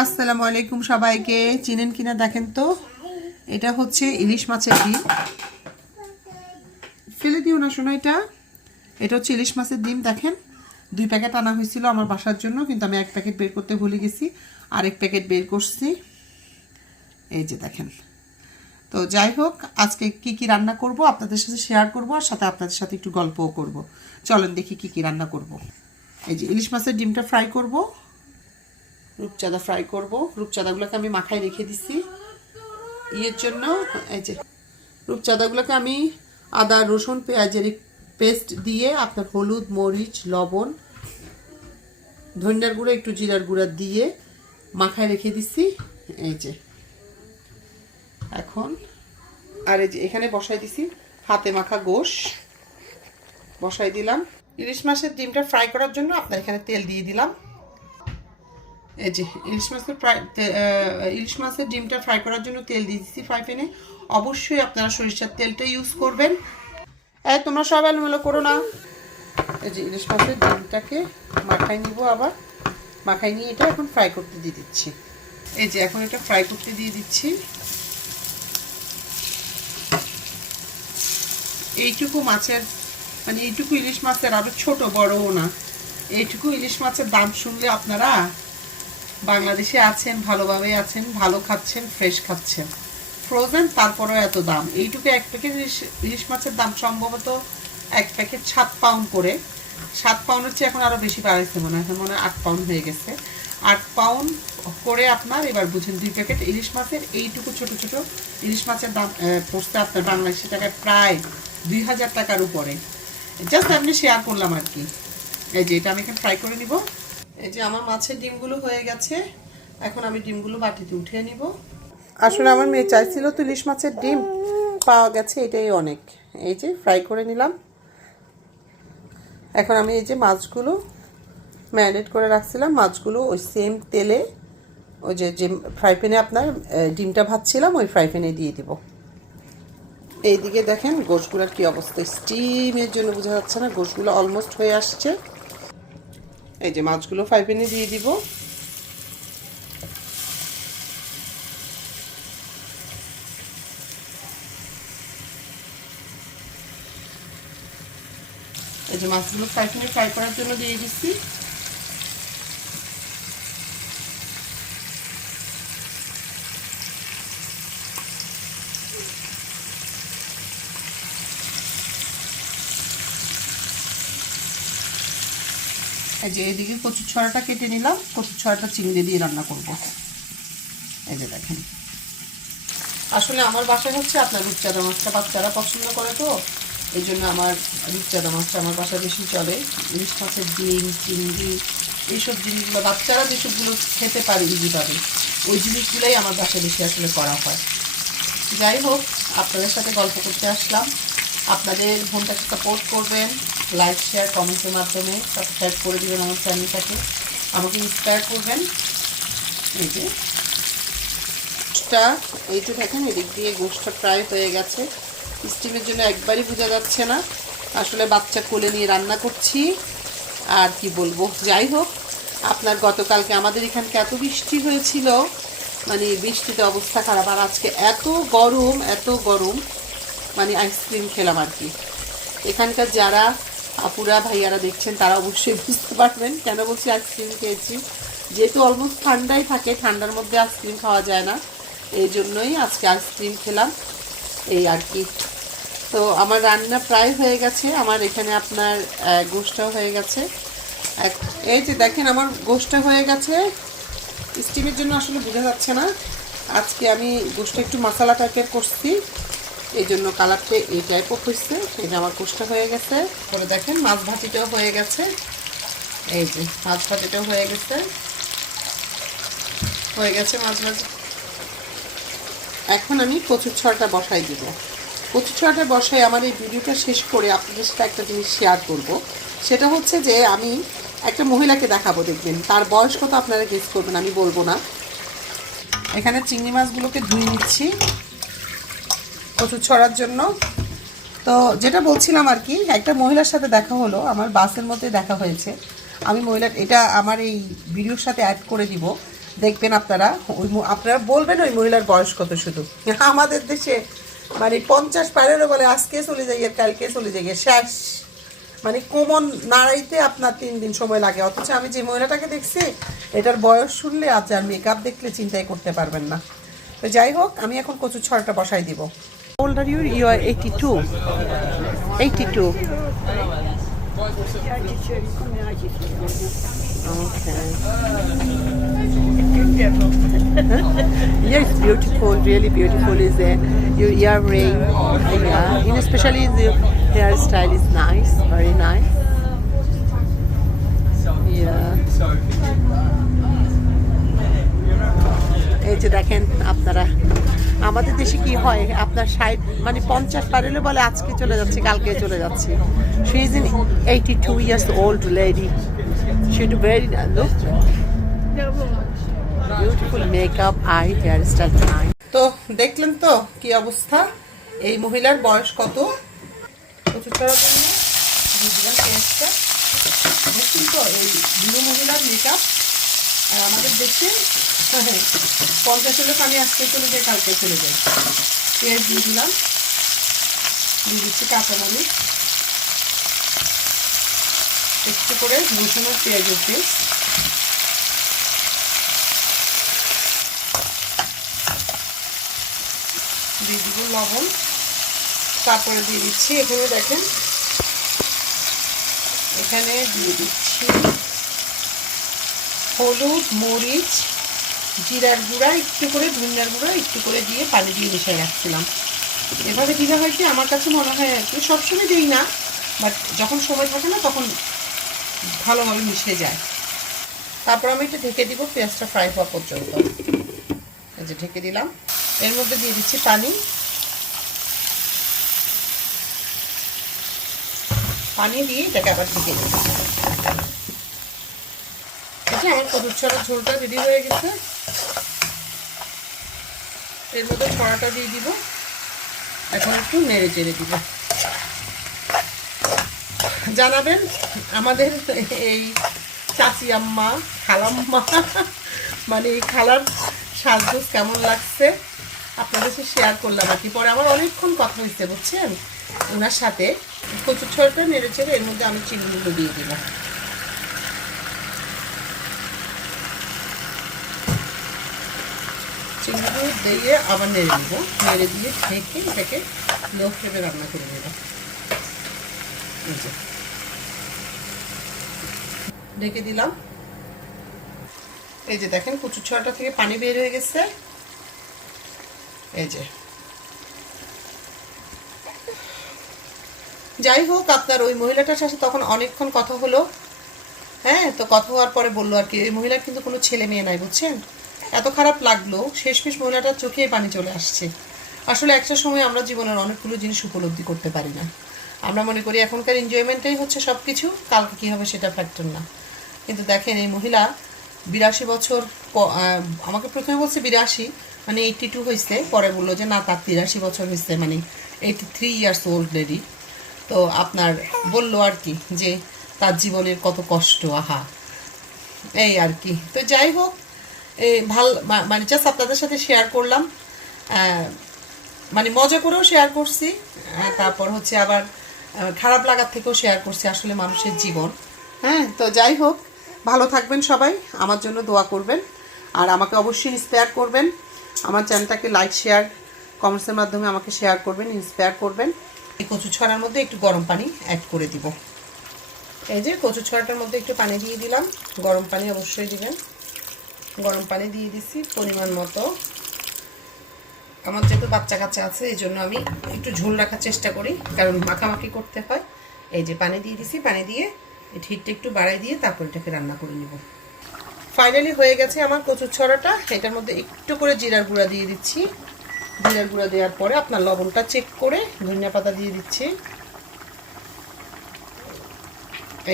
আসসালামু আলাইকুম সবাইকে। চিনেন কিনা দেখেন তো, এটা হচ্ছে ইলিশ মাছের ডিম। ফেলে দিও না শোনো, এটা হচ্ছে ইলিশ মাছের ডিম। দেখেন 2 প্যাকেট আনা হয়েছিল আমার বাসার জন্য, কিন্তু আমি 1 প্যাকেট বের করতে ভুলে গেছি, আরেক প্যাকেট বের করছি। এই যে দেখেন। তো যাই হোক, আজকে কি কি রান্না করব আপনাদের সাথে শেয়ার করব, আর সাথে আপনাদের সাথে একটু গল্পও করব। চলেন দেখি কি কি রান্না করব। এই যে ইলিশ মাছের ডিমটা ফ্রাই করব, রূপচাঁদা ফ্রাই করব। রূপচাঁদাগুলোকে আমি মাখায় রেখে দিছি ইয়ের জন্য। এই যে রূপচাঁদাগুলোকে আমি আদা রসুন পেঁয়াজের পেস্ট দিয়ে, আপনার হলুদ মরিচ লবণ ধনিয়ার গুঁড়া একটু জিরার গুঁড়া দিয়ে মাখায় রেখে দিছি। এই যে এখন আর এই যে এখানে বসাই দিছি হাতে মাখা গোশ বসাই দিলাম। ইলিশ মাছের ডিমটা ফ্রাই করার জন্য আপনার এখানে তেল দিয়ে দিলাম। এই যে ইলিশ মাছের ডিমটা ফ্রাই করার জন্য তেল দিয়ে দিচ্ছি ফ্রাই প্যানে। অবশ্যই আপনারা সরিষার তেলটা ইউজ করবেন। তোমরা সব এলোমেলো করো না। এই যে ইলিশ মাছের ডিমটাকে মাখাই নিব, আবার মাখাই নিয়ে এটা এখন ফ্রাই করতে দিয়ে দিচ্ছি। এই যে এখন এটা ফ্রাই করতে দিয়ে দিচ্ছি। এইটুকু মাছের মানে এইটুকু ইলিশ মাছের, আরো ছোট বড়ও না, এইটুকু ইলিশ মাছের দাম শুনলে আপনারা বাংলাদেশে আছেন, ভালোভাবে আছেন, ভালো খাচ্ছেন, ফ্রেশ খাচ্ছেন, ফ্রোজেন, তারপরেও এত দাম। এইটুকু 1 প্যাকেট ইলিশ মাছের দাম সম্ভবত 1 প্যাকেট 7 পাউন্ড করে। 7 পাউন্ডের চেয়ে এখন আরও বেশি বাড়াইছে মনে হয়, এখন মনে হয় 8 পাউন্ড হয়ে গেছে। 8 পাউন্ড করে আপনার এবার বুঝেন 2 প্যাকেট ইলিশ মাছের এইটুকু ছোট ছোট ইলিশ মাছের দাম পড়তে আপনার বাংলাদেশি টাকায় প্রায় 2000 টাকার উপরে। জাস্ট আমি শেয়ার করলাম আর কি। এই যে এটা আমি এখানে ফ্রাই করে নিব। এই যে আমার মাছের ডিমগুলো হয়ে গেছে, এখন আমি ডিমগুলো বাটিতে উঠিয়ে নিব। আসলে আমার মেয়ে চাইছিল তো ইলিশ মাছের ডিম, পাওয়া গেছে, এটাই অনেক। এই যে ফ্রাই করে নিলাম। এখন আমি এই যে মাছগুলো ম্যারিনেট করে রাখছিলাম, মাছগুলো ওই সেম তেলে ওই যে ফ্রাই প্যানে আপনার ডিমটা ভাজছিলাম ওই ফ্রাই প্যানে দিয়ে দিব। এইদিকে দেখেন গোশগুলোর কি অবস্থা, স্টিমের জন্য বোঝা যাচ্ছে না, গোশগুলো অলমোস্ট হয়ে আসছে। এই যে মাছগুলো ফ্রাই প্যানে দিয়ে দিব। এই যে মাছগুলো ফ্রাই প্যানে ফ্রাই করার জন্য দিয়ে দিচ্ছি। এই যে এইদিকে কচুর ছড়াটা কেটে নিলাম, কচুর ছড়াটা চিংড়ি দিয়ে রান্না করব। এই যে দেখেন, আসলে আমার বাসায় হচ্ছে আপনার রূপচাঁদা মাছটা বাচ্চারা পছন্দ করে, তো এই জন্য আমার রূপচাঁদা মাছটা আমার বাসায় বেশি চলে। ইলিশ মাছের ডিম চিংড়ি এইসব জিনিসগুলো বাচ্চারা যেসবগুলো খেতে পারে ইজিভাবে, ওই জিনিসগুলোই আমার বাসায় বেশি আসলে করা হয়। যাই হোক, আপনাদের সাথে গল্প করতে আসলাম। আপনাদের ফোনটাকে সাপোর্ট করবেন, লাইক শেয়ার কমেন্টের মাধ্যমে সাবস্ক্রাইব করে দেবেন আমার চ্যানেলটাকে, আমাকে ইন্সপায়ার করবেন। এই যে এই যে দেখেন, এদিক দিয়ে গোশটা প্রায় হয়ে গেছে। স্টিমের জন্য একবারই বোঝা যাচ্ছে না, আসলে বাচ্চা কোলে নিয়ে রান্না করছি আর কি বলবো। যাই হোক, আপনার গতকালকে আমাদের এখানকে এত বৃষ্টি হয়েছিল, মানে বৃষ্টিতে অবস্থা খারাপ, আর আজকে এত গরম মানে আইসক্রিম খেলাম আর কি। এখানকার যারা আপুরা ভাইয়ারা দেখছেন তারা অবশ্যই বুঝতে পারবেন কেন বলছি আইসক্রিম খেয়েছি। যেহেতু অলমোস্ট ঠান্ডাই থাকে, ঠান্ডার মধ্যে আইসক্রিম খাওয়া যায় না, এই জন্যই আজকে আইসক্রিম খেলাম এই আর কি। তো আমার রান্না প্রায় হয়ে গেছে, আমার এখানে আপনার গোশটাও হয়ে গেছে। এই যে দেখেন আমার গোশটা হয়ে গেছে। স্টিমের জন্য আসলে বোঝা যাচ্ছে না, আজকে আমি গোশটা একটু মশলা টাইপের করছি, এই জন্য কালারটা এই টাইপও হয়েছে। এই যে আমার গোশটা হয়ে গেছে। পরে দেখেন মাছ ভাজিটাও হয়ে গেছে। এই যে মাছ ভাজিটাও হয়ে গেছে মাছ ভাজি। এখন আমি কচুর ছড়াটা বসাই দিব। কচুর ছড়াটা বসাই আমার এই ভিডিওটা শেষ করে আপনাদের সাথে একটা জিনিস শেয়ার করব। সেটা হচ্ছে যে আমি একটা মহিলাকে দেখাবো, দেখবেন তার বয়স কত আপনারা গেস করবেন, আমি বলবো না। এখানে চিংড়ি মাছগুলোকে ধুয়ে নিচ্ছি কচুর ছড়ার জন্য। তো যেটা বলছিলাম আর কি, একটা মহিলার সাথে দেখা হলো, আমার বাসের মধ্যে দেখা হয়েছে। আমি এটা আমার এই ভিডিওর সাথে অ্যাড করে দিব। দেখবেন আপনারা আপনারা বলবেন ওই মহিলার বয়স কত। শুধু আমাদের দেশে মানে 50 পারেরও বলে আজকে চলে যাই আর কালকে চলে যাই শেষ, মানে কোমন নাড়াইতে আপনার 3 দিন সময় লাগে। অথচ আমি যে মহিলাটাকে দেখছি এটার বয়স শুনলে আজ আর মেকআপ দেখলে চিন্তাই করতে পারবেন না। তো যাই হোক, আমি এখন কচু ছড়াটা বসাই দিব। Old are you? You are 82. 82. Okay. Yeah, it's beautiful, really beautiful. Is your earring, yeah. And especially the hairstyle is nice, very nice. Yeah. এই যে দেখেন আপনারা, আমাদের দেশে কি হয়, আপনার 60 মানে 50 পারেলে বলে আজকে চলে যাচ্ছে কালকে চলে যাচ্ছে। She is an 82 years old lady. She do very look beautiful makeup, eye, hairstyle nice. তো দেখলেন তো কি অবস্থা, এই মহিলার বয়স কত। কচু ছড়া দিয়ে দিলাম পেঁয়াজটা। দেখুন তো এই বুড়ো মহিলার মেকআপ। আর আমাদের দেশে 50 হলে পানি আজকে চলে যায় কালকে চলে যায়। পেঁয়াজ দিয়ে দিলাম, দিয়ে দিচ্ছি কাঁচামরিচ, একটু করে রসুন আর পেঁয়াজের পেস্ট, দিয়ে দিব লবণ, তারপরে দিয়ে দিচ্ছি এখানে দেখেন, এখানে দিয়ে দিচ্ছি হলুদ, মরিচ, জিরার গুঁড়া একটু করে, ধনিয়ার গুঁড়া একটু করে দিয়ে পানি দিয়ে মিশিয়ে রাখছিলাম। এভাবে দিলে হয় কি, আমার কাছে মনে হয় আর কি, সবসময় দিই না, বাট যখন সময় থাকে না তখন ভালোভাবে মিশে যায়। তারপর আমি একটু ঢেকে দিব পেঁয়াজটা ফ্রাই হওয়া পর্যন্ত। এই যে ঢেকে দিলাম। এর মধ্যে দিয়ে দিচ্ছি পানি, পানি দিয়ে এটাকে আবার ঢেকে দিই। আমার কচুর ছড়ার ঝোলটা রেডি হয়ে গেছে। এর মধ্যে ছড়াটা দিয়ে দিব, এখন একটু নেড়ে চেড়ে দিব। জানাবেন আমাদের এই চাচি আম্মা, খালাম্মা, মানে এই খালার সাজগোজ কেমন লাগছে আপনাদের সাথে শেয়ার করলাম আর কি। পরে আমার অনেকক্ষণ কথা হয়েছে বুঝছেন ওনার সাথে। কচুর ছড়াটা নেড়ে চেড়ে এর মধ্যে আমি চিনিগুলো দিয়ে দিব। চিনিগুলো দিয়ে আবার নেড়ে দিব, নেড়ে দিয়ে ঢেকে এটাকে লো ফ্লেমে রান্না করে নেব। ঢেকে দিলাম। এই যে দেখেন কচুর ছড়াটা থেকে পানি বের হয়ে গেছে। এই যে যাই হোক, আপনার ওই মহিলাটার সাথে তখন অনেকক্ষণ কথা হলো। হ্যাঁ, তো কথা হওয়ার পরে বললো আর কি, ওই মহিলার কিন্তু কোনো ছেলে মেয়ে নাই বুঝছেন। এত খারাপ লাগলো, শেষমেশ মহিলাটার চোখেই পানি চলে আসছে। আসলে একটা সময় আমরা জীবনের অনেকগুলো জিনিস উপলব্ধি করতে পারি না। আমরা মনে করি এখনকার এনজয়মেন্টটাই হচ্ছে সব কিছু, কালকে কী হবে সেটা ফ্যাক্টর না। কিন্তু দেখেন এই মহিলা 82 বছর, আমাকে প্রথমে বলছে 82 মানে 82 হয়েছে, পরে বললো যে না তার 83 বছর হয়েছে, মানে 83 ইয়ার্স ওল্ড লেডি। তো আপনার বললো আর কি যে তার জীবনের কত কষ্ট, আহা, এই আর কি। তো যাই হোক, মানে জাস্ট আপনাদের সাথে শেয়ার করলাম, মানে মজা করেও শেয়ার করছি, তারপর হচ্ছে আবার খারাপ লাগার থেকেও শেয়ার করছি, আসলে মানুষের জীবন। হ্যাঁ, তো যাই হোক, ভালো থাকবেন সবাই, আমার জন্য দোয়া করবেন, আর আমাকে অবশ্যই ইন্সপায়ার করবেন। আমার চ্যানেলটাকে লাইক, শেয়ার, কমেন্টসের মাধ্যমে আমাকে শেয়ার করবেন, ইন্সপায়ার করবেন। এই কচু ছড়ার মধ্যে একটু গরম পানি অ্যাড করে দিব। এই যে কচু ছড়াটার মধ্যে একটু পানি দিয়ে দিলাম, গরম পানি অবশ্যই দিবেন। গরম পানি দিয়ে দিছি পরিমাণ মতো। আমার যেহেতু বাচ্চা কাচ্চা আছে এই জন্য আমি একটু ঝোল রাখার চেষ্টা করি, কারণ মাখামাখি করতে হয়। এই যে পানি দিয়ে দিছি, পানি দিয়ে হিটটা একটু বাড়াই দিয়ে তারপর এটাকে রান্না করে নিব। ফাইনালি হয়ে গেছে আমার কচুর ছড়াটা। এটার মধ্যে একটু করে জিরার গুঁড়া দিয়ে দিচ্ছি। জিরার গুঁড়া দেওয়ার পরে আপনার লবণটা চেক করে ধনিয়া পাতা দিয়ে দিচ্ছি।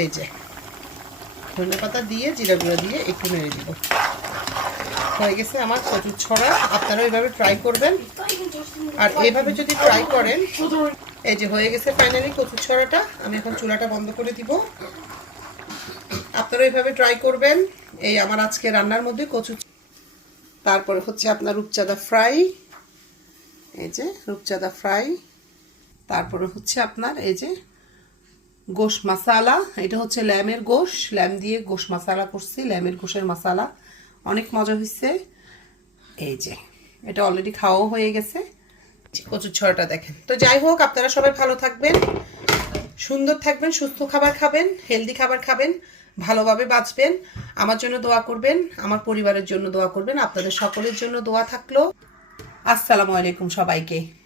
এই যে ধনিয়া পাতা দিয়ে জিরা গুঁড়া দিয়ে একটু নেড়ে দিব। হয়ে গেছে আমার কচুর ছড়া। আপনারা এইভাবে ট্রাই করবেন, আর এইভাবে যদি ট্রাই করেন, এই যে হয়ে গেছে ফাইনালি কচুর ছড়াটা। আমি এখন চুলাটা বন্ধ করে দিব। আপনারা এইভাবে ট্রাই করবেন। এই আমার আজকে রান্নার মধ্যে কচু তারপরে হচ্ছে আপনার রূপচাঁদা ফ্রাই, এই যে রূপচাঁদা ফ্রাই। তারপরে হচ্ছে আপনার এই যে গোশ মশালা, এটা হচ্ছে ল্যামের গোশ, ল্যাম দিয়ে গোশ মশালা করছি, ল্যামের গোশের মশালা, অনেক মজা হয়েছে। এই যে এটা অলরেডি খাওয়াও হয়ে গেছে। কচুর ছড়াটা দেখেন। তো যাই হোক, আপনারা সবাই ভালো থাকবেন, সুন্দর থাকবেন, সুস্থ খাবার খাবেন, হেলদি খাবার খাবেন, ভালোভাবে বাঁচবেন। আমার জন্য দোয়া করবেন, আমার পরিবারের জন্য দোয়া করবেন, আপনাদের সকলের জন্য দোয়া থাকলো। আসসালামু আলাইকুম সবাইকে।